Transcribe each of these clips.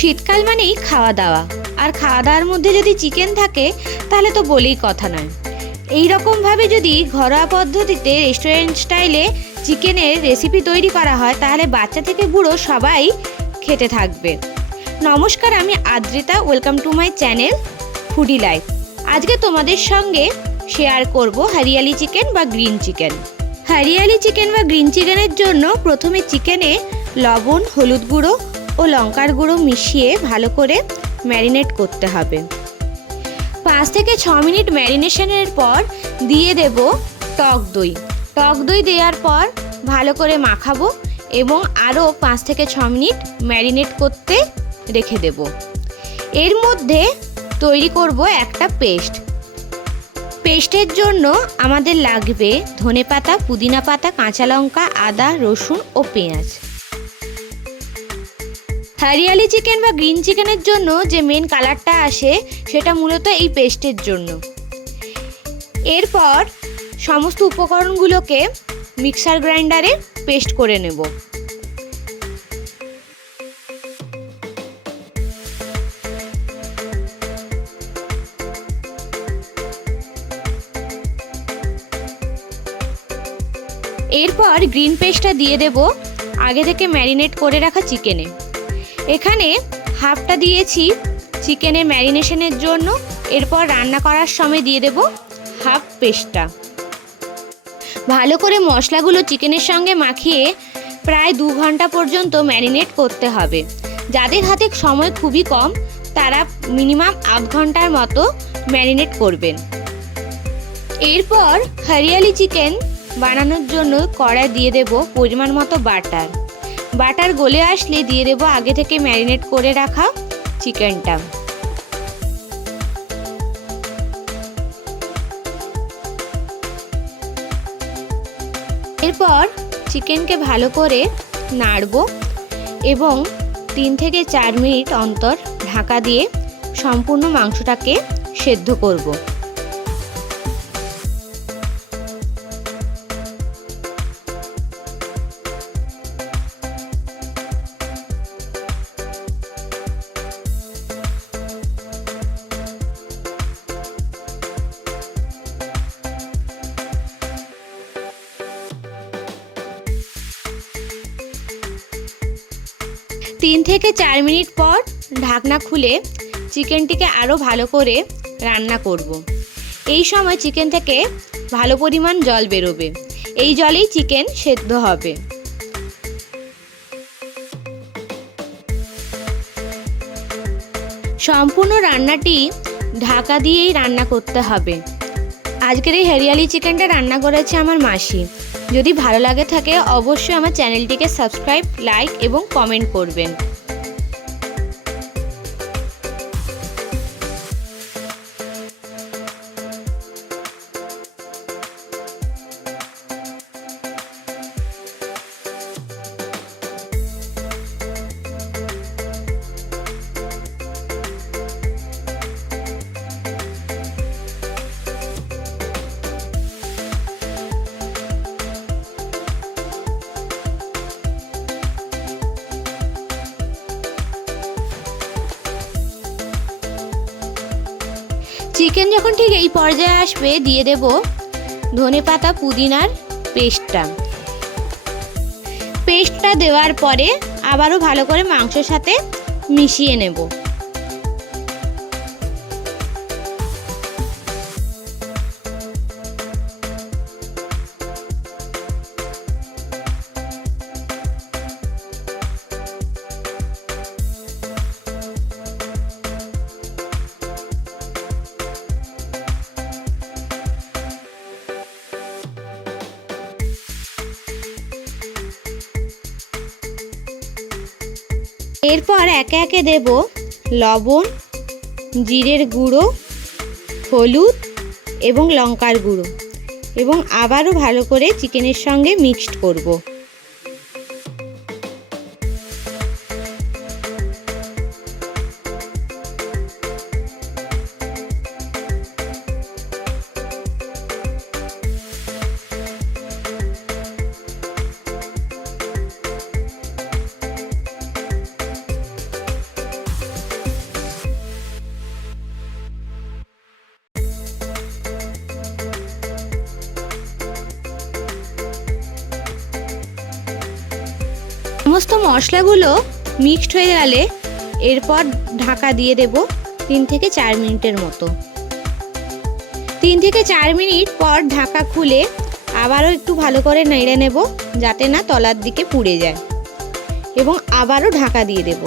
শীতকাল মানেই খাওয়া দাওয়া, আর খাওয়া দাওয়ার মধ্যে যদি চিকেন থাকে তাহলে তো বলেই কথা নয়। এই রকমভাবে যদি ঘরোয়া পদ্ধতিতে রেস্টুরেন্ট স্টাইলে চিকেনের রেসিপি তৈরি করা হয় তাহলে বাচ্চা থেকে বুড়ো সবাই খেতে থাকবে। নমস্কার, আমি Adrita, welcome to my channel foodie life. আজকে তোমাদের সঙ্গে শেয়ার করব হরিয়ালি চিকেন বা গ্রিন চিকেন। হরিয়ালি চিকেন বা গ্রিন চিকেনের জন্য প্রথমে চিকেনে লবণ, হলুদ গুঁড়ো ও লঙ্কার গুঁড়ো মিশিয়ে ভালো করে ম্যারিনেট করতে হবে। 5 থেকে 6 মিনিট ম্যারিনেশনের পর দিয়ে দেব টক দই। টক দই দেওয়ার পর ভালো করে মাখাবো এবং আরও 5 থেকে 6 মিনিট ম্যারিনেট করতে রেখে দেব। এর মধ্যে তৈরি করব একটা পেস্ট। পেস্টের জন্য আমাদের লাগবে ধনেপাতা, পুদিনা পাতা, কাঁচা লঙ্কা, আদা, রসুন ও পেঁয়াজ। হরিয়ালি চিকেন বা গ্রিন চিকেনের জন্য যে মেন কালারটা আসে সেটা মূলত এই পেস্টের জন্য। এরপর সমস্ত উপকরণগুলোকে মিক্সার গ্রাইন্ডারে পেস্ট করে নেব। এরপর গ্রিন পেস্টটা দিয়ে দেব আগে থেকে ম্যারিনেট করে রাখা চিকেনে। এখানে হাফটা দিয়েছি চিকেনের ম্যারিনেশনের জন্য, এরপর রান্না করার সময় দিয়ে দেব হাফ পেস্টটা। ভালো করে মশলাগুলো চিকেনের সঙ্গে মাখিয়ে প্রায় 2 ঘন্টা পর্যন্ত ম্যারিনেট করতে হবে। যাদের হাতে সময় খুবই কম তারা মিনিমাম আধ ঘন্টার মতো ম্যারিনেট করবেন। এরপর হরিয়ালি চিকেন বানানোর জন্য কড়াই দিয়ে দেব পরিমাণ মতো বাটার। বাটার গলে আসলে দিয়ে দেব আগে থেকে ম্যারিনেট করে রাখা চিকেনটা। এরপর চিকেনকে ভালো করে নাড়ব এবং 3 থেকে 4 মিনিট অন্তর ঢাকা দিয়ে সম্পূর্ণ মাংসটাকে সেদ্ধ করব। তিন থেকে 4 মিনিট পর ঢাকনা খুলে চিকেনটিকে আরও ভালো করে রান্না করব। এই সময় চিকেন থেকে ভালো পরিমাণ জল বেরোবে, এই জলেই চিকেন সেদ্ধ হবে। সম্পূর্ণ রান্নাটি ঢাকা দিয়েই রান্না করতে হবে। আজকের এই হরিয়ালি চিকেনটা রান্না করেছে আমার মাসি। যদি ভালো লাগে থাকে অবশ্যই আমার চ্যানেলটিকে সাবস্ক্রাইব, লাইক এবং কমেন্ট করবেন। চিকেন যখন ঠিক এই পর্যায়ে আসবে দিয়ে দেব ধনেপাতা, পুদিনার পেস্টটা দেওয়ার পরে আবারও ভালো করে মাংসের সাথে মিশিয়ে নেব। এরপর একে একে দেব লবণ, জিরের গুঁড়ো, হলুদ এবং লঙ্কার গুঁড়ো এবং আবারও ভালো করে চিকেনের সঙ্গে মিক্সড করব। সমস্ত মশলাগুলো মিক্সড হয়ে গেলে এরপর ঢাকা দিয়ে দেব 3 থেকে 4 মিনিটের মতো। 3 থেকে 4 মিনিট পর ঢাকা খুলে আবারও একটু ভালো করে নেড়ে নেব যাতে না তলার দিকে পুড়ে যায়, এবং আবারও ঢাকা দিয়ে দেব।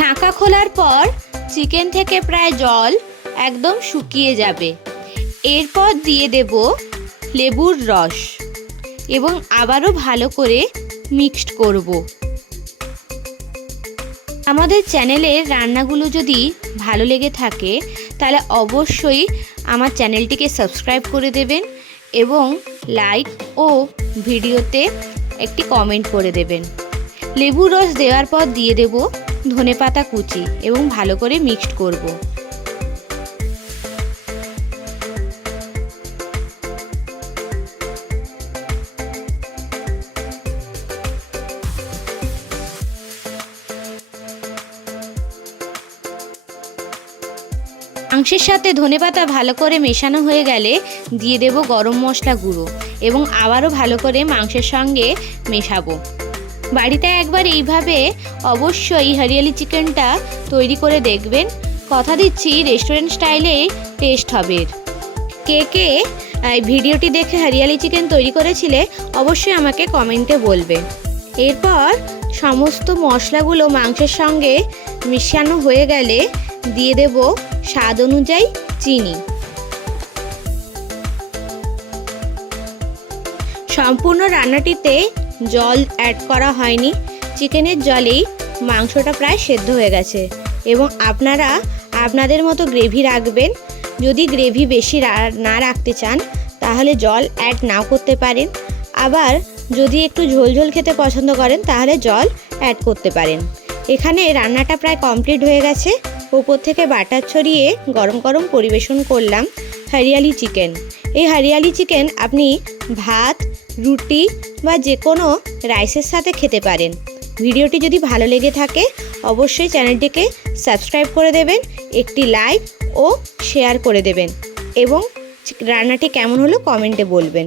ঢাকা খোলার পর চিকেন থেকে প্রায় জল একদম শুকিয়ে যাবে। এরপর দিয়ে দেব লেবুর রস এবং আবারও ভালো করে মিক্সড করব। আমাদের চ্যানেলের রান্নাগুলো যদি ভালো লেগে থাকে তাহলে অবশ্যই আমার চ্যানেলটিকে সাবস্ক্রাইব করে দেবেন এবং লাইক ও ভিডিওতে একটি কমেন্ট করে দেবেন। লেবুর রস দেওয়ার পর দিয়ে দেব ধনেপাতা কুচি এবং ভালো করে মিক্সড করব। মাংসের সাথে ধনেপাতা ভালো করে মেশানো হয়ে গেলে দিয়ে দেব গরম মশলা গুঁড়ো এবং আবারও ভালো করে মাংসের সঙ্গে মেশাবো। বাড়িতে একবার এইভাবে অবশ্যই হরিয়ালি চিকেনটা তৈরি করে দেখবেন। কথা দিচ্ছি রেস্টুরেন্ট স্টাইলে টেস্ট হবে। কে কে ভিডিওটি দেখে হরিয়ালি চিকেন তৈরি করেছিলে অবশ্যই আমাকে কমেন্টে বলবে। এরপর সমস্ত মশলাগুলো মাংসের সঙ্গে মিশানো হয়ে গেলে দিয়ে দেব স্বাদ অনুযায়ী চিনি। সম্পূর্ণ রান্নাটিতে জল অ্যাড করা হয়নি, চিকেনের জলেই মাংসটা প্রায় সেদ্ধ হয়ে গেছে এবং আপনারা আপনাদের মতো গ্রেভি রাখবেন। যদি গ্রেভি বেশি না রাখতে চান তাহলে জল অ্যাড নাও করতে পারেন, আবার যদি একটু ঝোল ঝোল খেতে পছন্দ করেন তাহলে জল অ্যাড করতে পারেন। এখানে রান্নাটা প্রায় কমপ্লিট হয়ে গেছে। উপর থেকে বাটার ছড়িয়ে গরম গরম পরিবেশন করলাম হরিয়ালি চিকেন। এই হরিয়ালি চিকেন আপনি ভাত, রুটি বা যে কোনো রাইসের সাথে খেতে পারেন। ভিডিওটি যদি ভালো লেগে থাকে অবশ্যই চ্যানেলটিকে সাবস্ক্রাইব করে দেবেন, একটি লাইক ও শেয়ার করে দেবেন এবং রান্নাটি কেমন হলো কমেন্টে বলবেন।